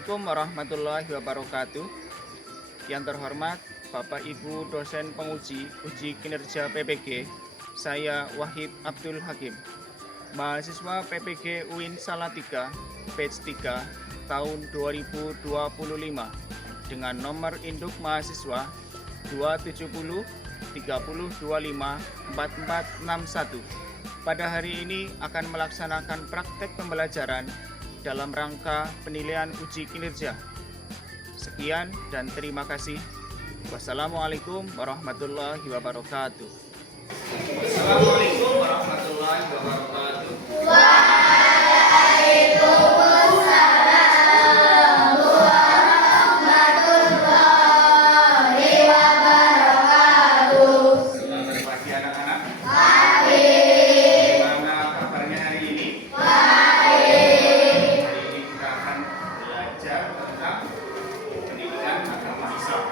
Assalamualaikum warahmatullahi wabarakatuh. Yang terhormat Bapak Ibu dosen penguji uji kinerja PPG, saya Wahid Abdul Hakim, mahasiswa PPG UIN Salatiga, batch 3 tahun 2025 dengan nomor induk mahasiswa 270 3025 4461. Pada hari ini akan melaksanakan praktek pembelajaran dalam rangka penilaian uji kinerja. Sekian dan terima kasih. Wassalamualaikum warahmatullahi wabarakatuh. Wassalamualaikum warahmatullahi wabarakatuh. Waalaikumsalam warahmatullahi wabarakatuh. Selamat pagi anak-anak. Pagi. Bagaimana kabarnya hari ini? Kita akan belajar tentang pendidikan agama Islam.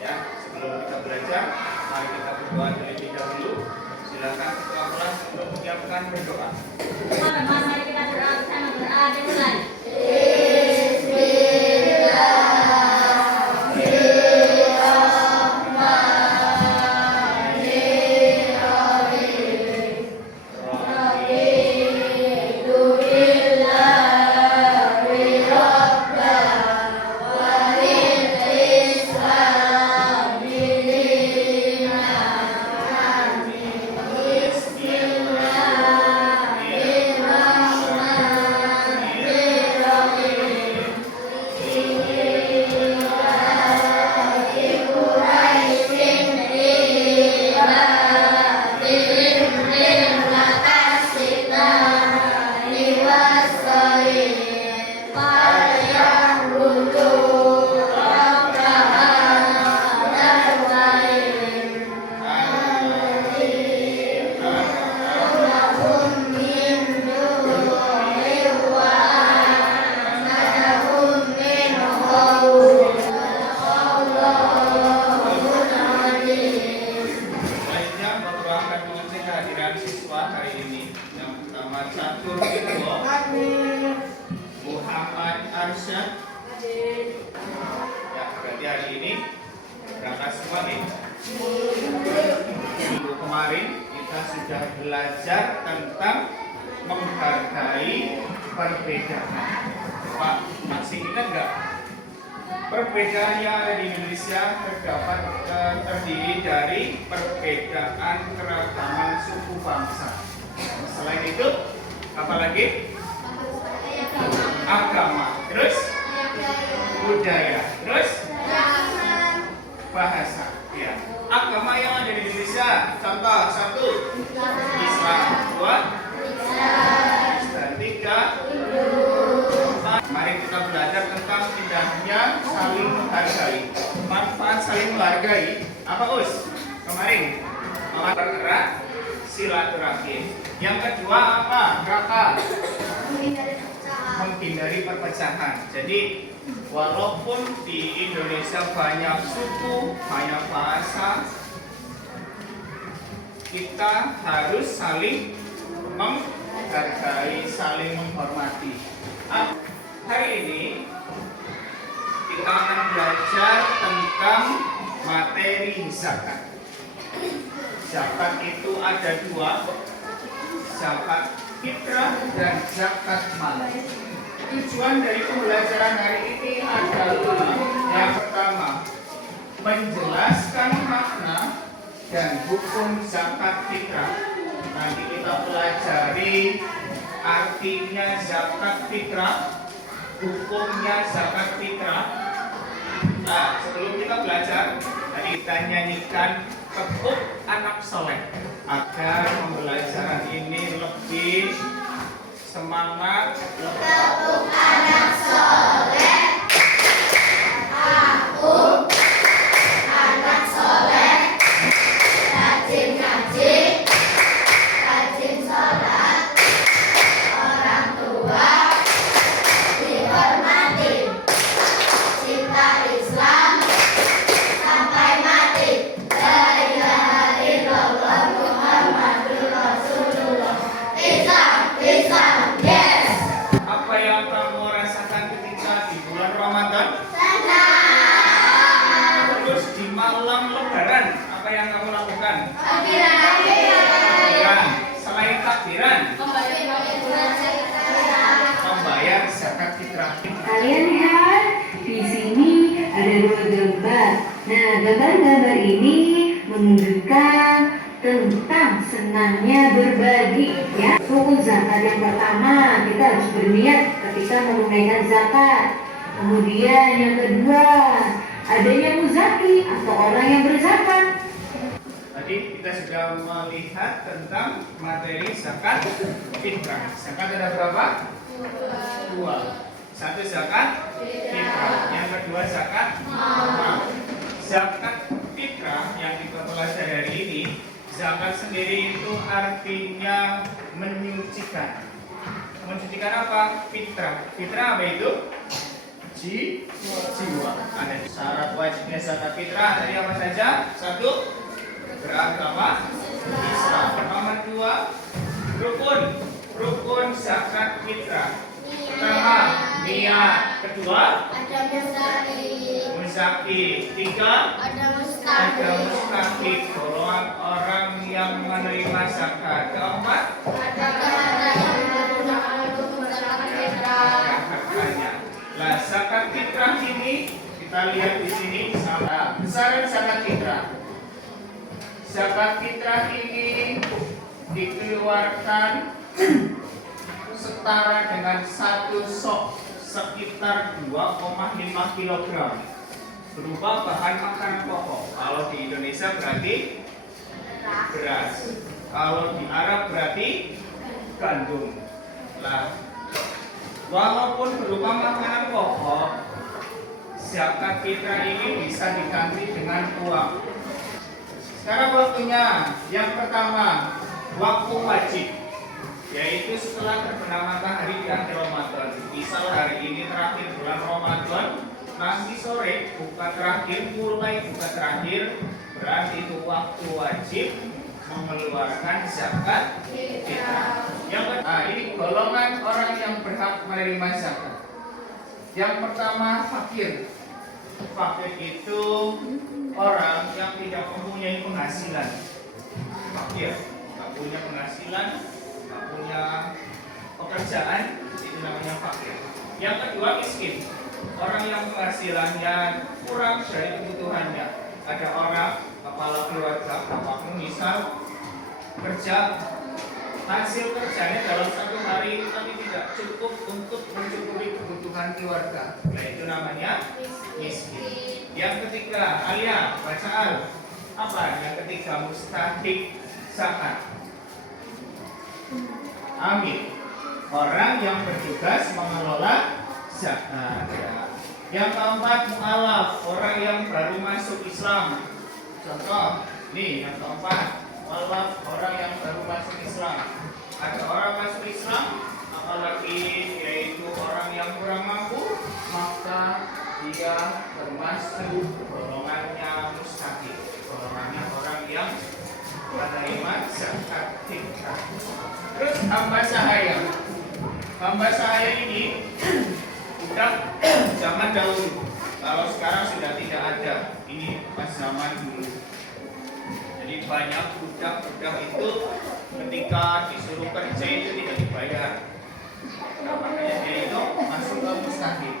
Ya, sebelum kita belajar, mari kita berdoa terlebih dahulu. Silakan ketua kelas untuk menyiapkan berdoa. Mari kita berdoa bersama, berdoa dimulai. Selanjutnya, Bapak akan mengecek kehadiran siswa hari ini. Yang pertama, Catur Fitro, Muhammad Arsyad. Ya, berarti hari ini berangkat semua nih. Minggu kemarin kita sudah belajar tentang menghargai perbedaan. Pak, masih ingat nggak? Perbedaan yang ada di Indonesia terdiri dari perbedaan keragaman suku bangsa. Selain itu, apa lagi? Agama. Terus? Budaya. Terus? Bahasa. Ya. Agama yang ada di Indonesia. Contoh, 1. Islam. 2. Kristen. 3. Mari kita belajar tentang indahnya saling menghargai. Manfaat saling menghargai apa, Us? Kemarin mempererat silaturahim. Yang kedua apa? Kata menghindari perpecahan. Jadi walaupun di Indonesia banyak suku, banyak bahasa, kita harus saling menghargai, saling menghormati. Hari ini kita akan belajar tentang materi zakat. Zakat itu ada 2, zakat fitrah dan zakat mal. Tujuan dari pembelajaran hari ini adalah yang pertama, menjelaskan makna dan hukum zakat fitrah. Nanti kita pelajari artinya zakat fitrah, hukumnya zakat fitrah. Nah, sebelum kita belajar, tadi kita nyanyikan Tepuk Anak Soleh agar pembelajaran ini lebih semangat. Tepuk anak soleh, aku anak soleh, rajin ngaji, rajin sholat, orang tua dihormati, cinta Islam sampai mati. La ilaha illallah Muhammadur Rasulullah. Islam, Islam, yes. Apa yang kamu rasakan ketika di bulan yang kamu lakukan? Takbiran. Takbiran. Selain takbiran, membayar zakat fitrah. Kalian lihat, di sini ada dua gambar. Nah, gambar-gambar ini menunjukkan tentang senangnya berbagi. Ya, rukun zakat yang pertama kita harus berniat ketika menunaikan zakat. Kemudian yang kedua, adanya muzaki atau orang yang berzakat. Tadi kita sudah melihat tentang materi zakat fitrah. Zakat ada berapa? Dua. Satu zakat fitrah, yang kedua zakat mal. Zakat fitrah yang kita pelajari hari ini, zakat sendiri itu artinya menyucikan. Menyucikan apa? Fitrah. Fitrah apa itu? Jiwa. Ada syarat wajibnya zakat fitrah dari apa saja? Satu, beragama Islam. Nomor dua, rukun zakat fitrah. Pertama, niat. Kedua, muzaki. Tiga, ada mustahik, golongan orang yang menerima zakat. Keempat, hartanya. Nah, zakat fitrah ini kita lihat di sini sama besaran zakat fitrah. Zakat fitrah ini dikeluarkan setara dengan satu sok sekitar 2,5 kg berupa bahan makanan pokok. Kalau di Indonesia berarti beras, kalau di Arab berarti gandum. Lah, walaupun berupa makanan pokok, zakat fitrah ini bisa diganti dengan uang. Sekarang waktunya, yang pertama, waktu wajib, yaitu setelah terbenam matahari di akhir Ramadan. Misal hari ini terakhir bulan Ramadan, nanti sore buka terakhir, mulai buka terakhir, berarti itu waktu wajib mengeluarkan zakat fitrah. Ini golongan orang yang berhak menerima zakat. Yang pertama, fakir. Fakir itu orang yang tidak mempunyai penghasilan. Fakir, tidak punya penghasilan, tidak punya pekerjaan, itu namanya fakir. Yang kedua, miskin. Orang yang penghasilannya kurang dari kebutuhannya. Ada orang kepala keluarga, apapun misal kerja, hasil kerjanya dalam satu hari tapi tidak cukup untuk mencukupi kebutuhan keluarga. Nah, itu namanya miskin. Yang ketiga, alia, bacaan. Apa? Yang ketiga, mustahik zakat. Amin. Orang yang bertugas mengelola zakat. Yang keempat, mu'alaf, orang yang baru masuk Islam. Contoh, nih yang keempat, mu'alaf, orang yang baru masuk Islam. Ada orang masuk Islam, apalagi yaitu orang yang kurang mampu, maka dia termasuk golongannya mustahik, golongannya orang yang menerima zakat fitrah. Terus hamba sahaya ini budak zaman dahulu. Kalau sekarang sudah tidak ada, ini pas zaman dulu. Jadi banyak budak-budak itu ketika disuruh kerja itu tidak dibayar. Nah, makanya dia itu masuk ke mustahik.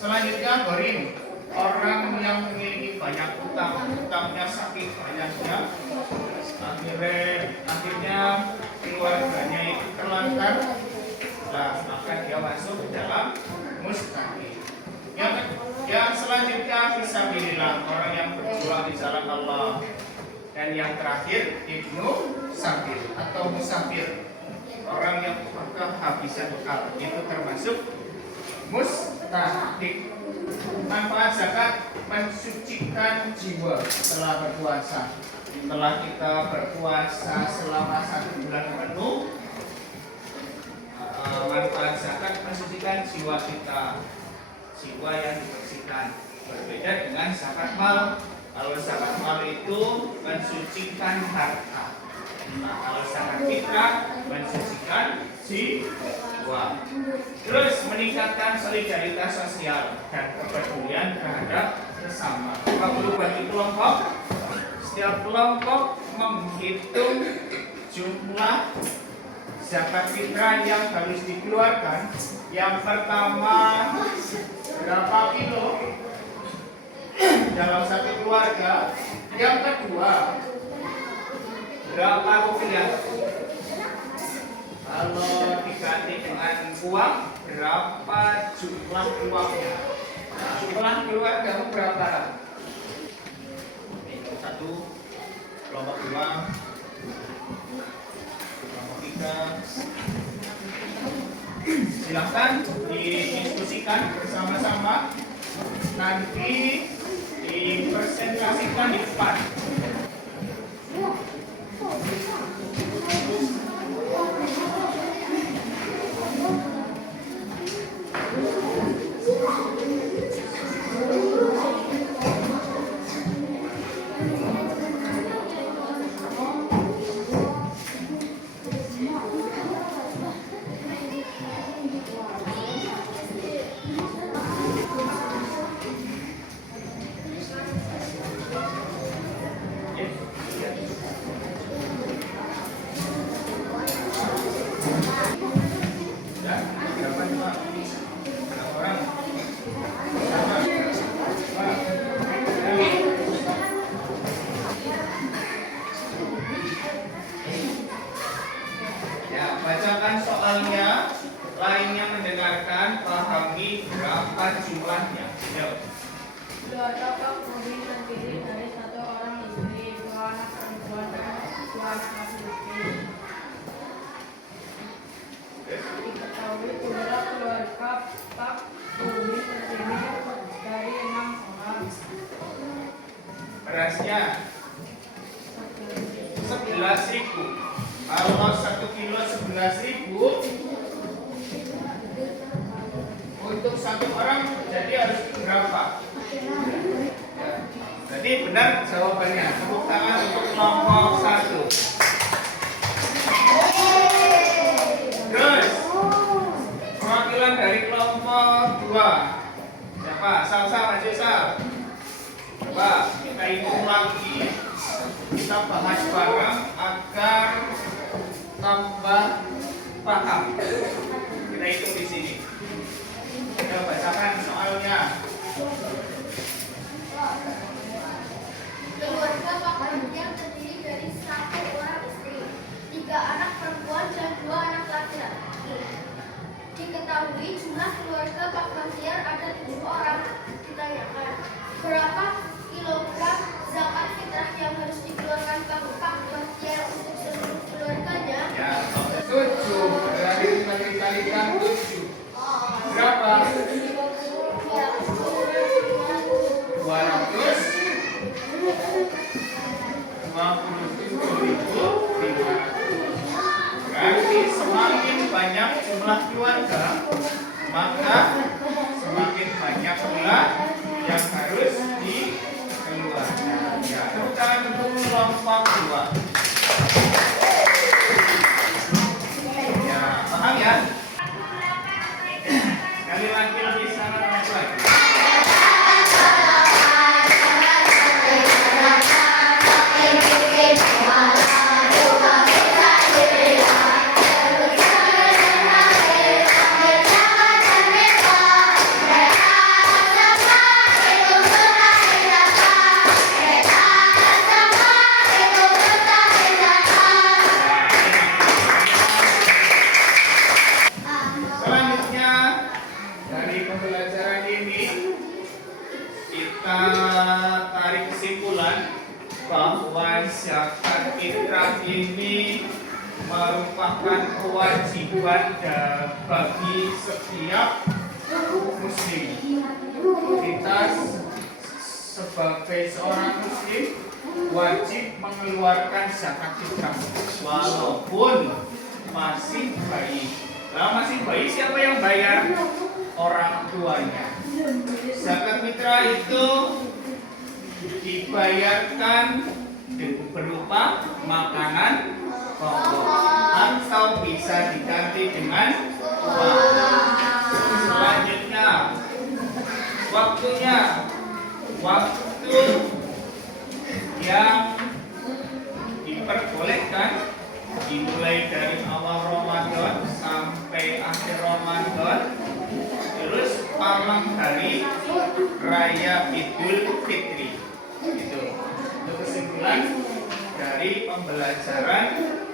Selanjutnya gharim, orang yang memiliki banyak utangnya saking banyaknya, akhirnya keluarganya itu terlantar. Nah, maka dia masuk ke dalam mustahik. Yang selanjutnya fisabilillah, orang yang berjuang di jalan Allah. Dan yang terakhir ibnu sabil atau musafir, orang yang kehabisan bekal, itu termasuk mustahik. Manfaat zakat mensucikan jiwa setelah berpuasa. Setelah kita berpuasa selama 1 bulan penuh, manfaat zakat mensucikan jiwa kita, jiwa yang dibersihkan. Berbeda dengan zakat mal. Kalau zakat mal itu mensucikan harta. Kalau zakat fitrah mensucikan jiwa. Terus meningkatkan solidaritas sosial dan kepedulian terhadap sesama. Apa perlu bagi kelompok? Setiap kelompok menghitung jumlah zakat fitrah yang harus dikeluarkan. Yang pertama, berapa kilo dalam satu keluarga. Yang kedua, berapa rupiah. Kalau diganti dengan uang, berapa jumlah uangnya. Nah, jumlah keluarga berapa? Satu, kelompok dua, kelompok tiga. Silahkan didiskusikan bersama-sama. Nanti dipresentasikan di depan. Bacakan soalnya, lainnya mendengarkan, pahami berapa jumlahnya. Yuk. Keluarga Pak Budi terdiri dari satu orang istri, dua anak perempuan dan dua anak laki-laki. Diketahui jumlah keluarga Pak Budi terdiri dari 6 orang. Berasnya 11.000. Kalau 1 kilo 11.000, untuk satu orang jadi harus berapa? Jadi benar jawabannya. Tepuk tangan untuk kelompok 1. Terus perwakilan dari kelompok 2. Siapa? Sal, maju Sal. Coba kita hitung lagi. Kita bahas bareng agar tambah paham. Kita hitung di sini. Kita bacakan soalnya. Keluarga Pak Budi yang terdiri dari satu orang istri, 3 anak perempuan dan 2 anak laki-laki. Diketahui jumlah keluarga Pak Bahtiar ada 7 orang. Ditanyakan, berapa kilogram zakat fitrah yang harus dikeluarkan Pak Bahtiar untuk seluruh keluarganya? Ya, 7. Berarti kita kalikan 7. Berapa? 227.500. Berarti semakin banyak jumlah keluarga, maka semakin banyak pula yang harus dikeluarkan. Ya, tepuk tangan untuk kelompok 2. Ya, paham ya? Sekali lagi lebih sangat maju lagi. Selanjutnya dari pembelajaran ini kita tarik kesimpulan bahwa zakat fitrah ini merupakan kewajiban bagi setiap muslim. Kita sebagai seorang muslim wajib mengeluarkan zakat fitrah walaupun masih bayi. Nah, masih bayi siapa yang bayar? Orang tuanya. Zakat fitrah itu dibayarkan berupa makanan pokok atau bisa diganti dengan uang. Selanjutnya waktunya, waktu yang diperbolehkan dimulai dari awal Ramadan sampai akhir Ramadan, terus malam hari Raya Idul Fitri. Itu kesimpulan dari pembelajaran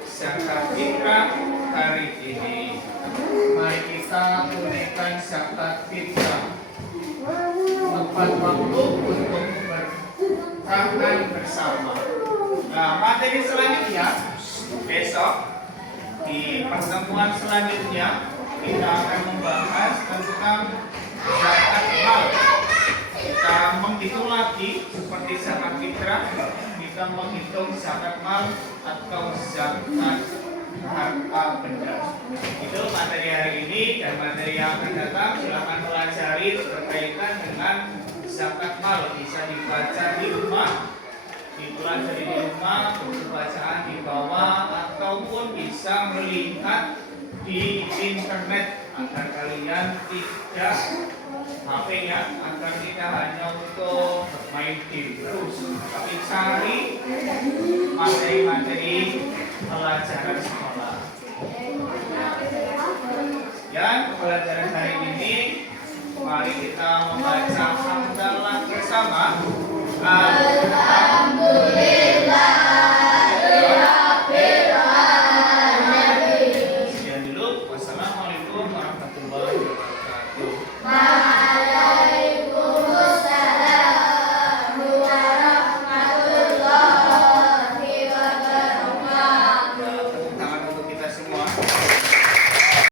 zakat fitrah hari ini. Mari kita tunaikan zakat fitrah. Tepat waktu untuk bertahan bersama. Nah, materi selanjutnya besok di pertemuan selanjutnya kita akan membahas tentang zakat mal. Kita menghitung lagi seperti zakat fitrah, kita menghitung zakat mal atau zakat harta benda. Itu materi hari ini, dan materi yang akan datang silakan pelajari berkaitan dengan zakat mal. Bisa dibaca di rumah, dipelajari di rumah, buku bacaan di bawah, ataupun bisa melihat di internet agar kalian tidak HP-nya, agar tidak hanya untuk main game terus, tapi cari materi-materi pelajaran sekolah. Dan pelajaran hari ini, mari kita membaca hamdalah bersama.